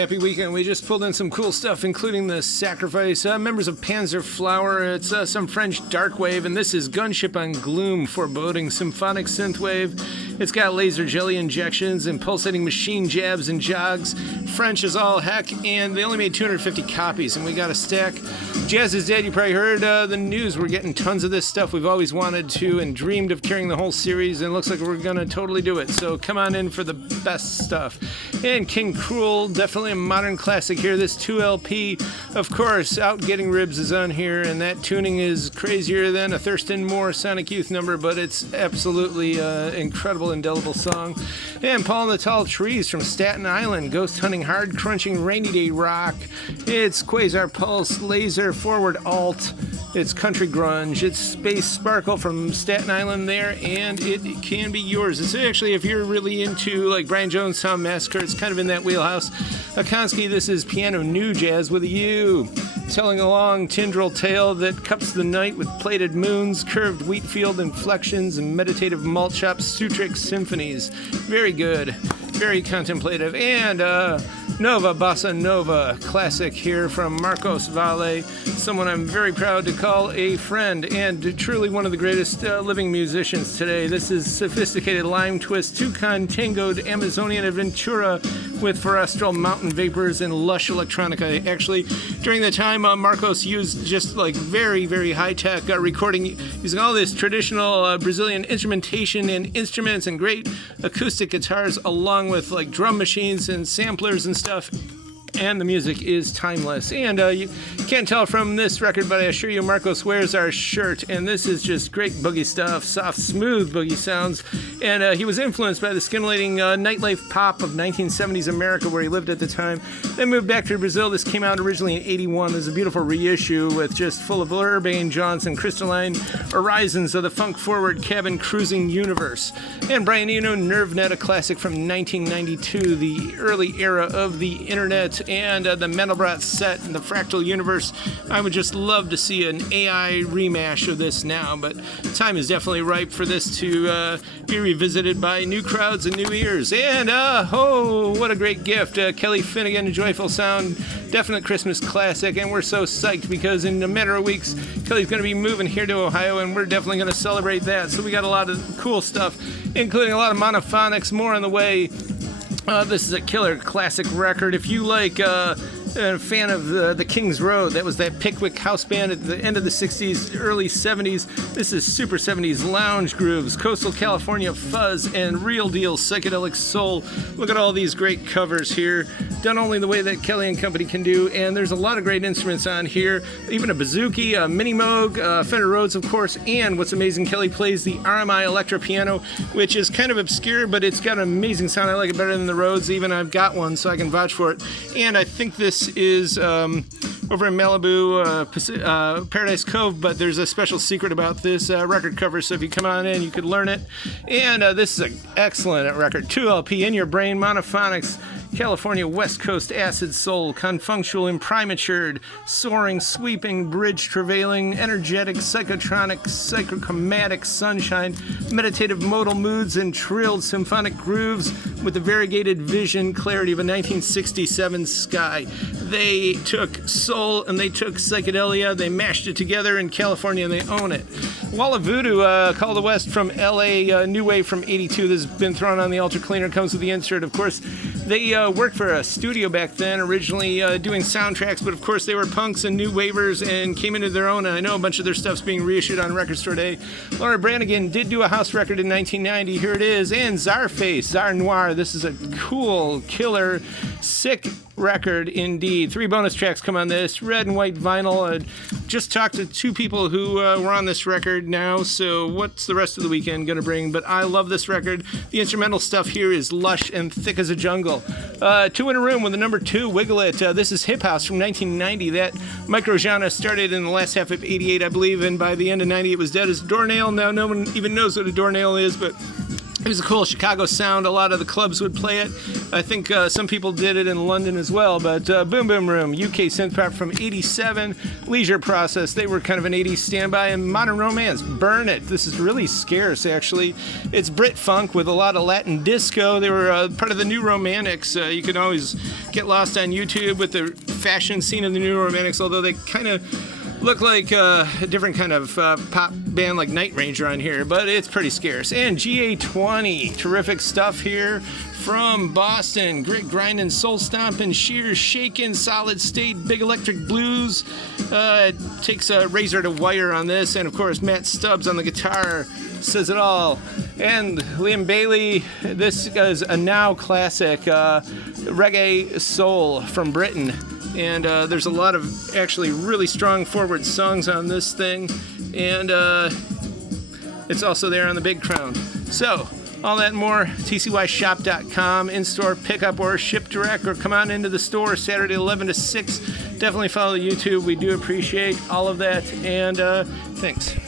Happy weekend. We just pulled in some cool stuff, including The Sacrifice, members of Panzerflower, it's some French darkwave, and this is Gunship on Gloom, foreboding symphonic synthwave. It's got laser jelly injections and pulsating machine jabs and jogs. French is all heck, and they only made 250 copies, and we got a stack. Jazz is Dead, you probably heard the news. We're getting tons of this stuff. We've always wanted to and dreamed of carrying the whole series, and it looks like we're going to totally do it. So come on in for the best stuff. And King Cruel, definitely a modern classic here. This 2LP, of course, Out Getting Ribs is on here, and that tuning is crazier than a Thurston Moore Sonic Youth number, but it's absolutely incredible, indelible song. And Paul and the Tall Trees from Staten Island, ghost hunting, hard crunching, rainy day rock. It's Quasar Pulse, laser forward alt. It's country grunge. It's Space Sparkle from Staten Island there, and it can be yours. It's actually, if you're really into like Brian Jones, Sound Massacre, it's kind of in that wheelhouse. Akonsky, this is piano new jazz with a U. Telling a long tendril tale that cups the night with plated moons, curved wheat field inflections, and meditative malt shop sutric symphonies. Very good. Very contemplative. And Nova Bossa Nova, classic here from Marcos Valle, someone I'm very proud to call a friend and truly one of the greatest living musicians today. This is sophisticated lime twist, toucan tangoed Amazonian adventura with forestral mountain vapors and lush electronica. Actually, during the time Marcos used just like very, very high-tech recording, using all this traditional Brazilian instrumentation and instruments and great acoustic guitars along with like drum machines and samplers and stuff. And the music is timeless. And you can't tell from this record, but I assure you Marcos wears our shirt. And this is just great boogie stuff, soft, smooth boogie sounds. And he was influenced by the stimulating nightlife pop of 1970s America, where he lived at the time. Then moved back to Brazil. This came out originally in 81. There's a beautiful reissue with just full of urbane jaunts and crystalline horizons of the funk-forward cabin cruising universe. And Brian Eno, NerveNet, a classic from 1992, the early era of the internet. And the Mandelbrot set and the Fractal Universe. I would just love to see an AI remash of this now, but time is definitely ripe for this to be revisited by new crowds and new ears. And oh, what a great gift. Kelly Finnegan, A Joyful Sound, definite Christmas classic, and we're so psyched because in a matter of weeks, Kelly's going to be moving here to Ohio, and we're definitely going to celebrate that. So we got a lot of cool stuff, including a lot of monophonics, more on the way. This is a killer classic record. If you like a fan of the King's Road, that was that Pickwick house band at the end of the 60s, early 70s. This is super 70s lounge grooves, coastal California fuzz, and real deal psychedelic soul. Look at all these great covers here, done only the way that Kelly and Company can do, and there's a lot of great instruments on here, even a bouzouki, a mini Moog, Fender Rhodes, of course, and what's amazing, Kelly plays the RMI electro piano, which is kind of obscure, but it's got an amazing sound. I like it better than the Rhodes, even I've got one, so I can vouch for it. And I think this is over in Malibu, Paradise Cove, but there's a special secret about this record cover, so if you come on in, you could learn it. And this is an excellent record, 2LP, In Your Brain, Monophonics, California West Coast acid soul, confunctual imprimatured, soaring, sweeping, bridge travailing, energetic, psychotronic, psychochromatic sunshine, meditative modal moods, and trilled symphonic grooves with the variegated vision clarity of a 1967 sky. They took soul and they took psychedelia, they mashed it together in California, and they own it. Wall of Voodoo, Call the West from LA, New Wave from 82. This has been thrown on the Ultra Cleaner, comes with the insert, of course. They worked for a studio back then, originally doing soundtracks, but of course they were punks and new wavers and came into their own, and I know a bunch of their stuff's being reissued on Record Store Day. Laura Branigan did do a house record in 1990, here it is, and Czarface, Czar Noir. This is a cool, killer, sick record indeed. 3 bonus tracks come on this, red and white vinyl. Just talked to 2 people who were on this record now, so what's the rest of the weekend gonna bring? But I love this record. The instrumental stuff here is lush and thick as a jungle. 2 in a Room with the number 2, Wiggle It. This is Hip House from 1990. That micro-genre started in the last half of 88, I believe, and by the end of 90 it was dead as a doornail. Now no one even knows what a doornail is, but It was a cool Chicago sound. A lot of the clubs would play it. I think some people did it in London as well. But Boom Boom Room, UK synth pop from '87. Leisure Process, they were kind of an '80s standby. And Modern Romance, Burn It. This is really scarce, actually. It's Brit funk with a lot of Latin disco. They were part of the New Romantics. You can always get lost on YouTube with the fashion scene of the New Romantics, although they kind of look like a different kind of pop band like Night Ranger on here, but it's pretty scarce. And GA20, terrific stuff here from Boston. Grit grinding, soul stomping, sheer shaking, solid state, big electric blues. It takes a razor to wire on this, and of course Matt Stubbs on the guitar says it all. And Liam Bailey, this is a now classic reggae soul from Britain. And there's a lot of actually really strong forward songs on this thing. And it's also there on the Big Crown. So, all that and more, tcyshop.com, in-store pickup or ship direct, or come on into the store Saturday 11 to 6. Definitely follow YouTube. We do appreciate all of that. And thanks.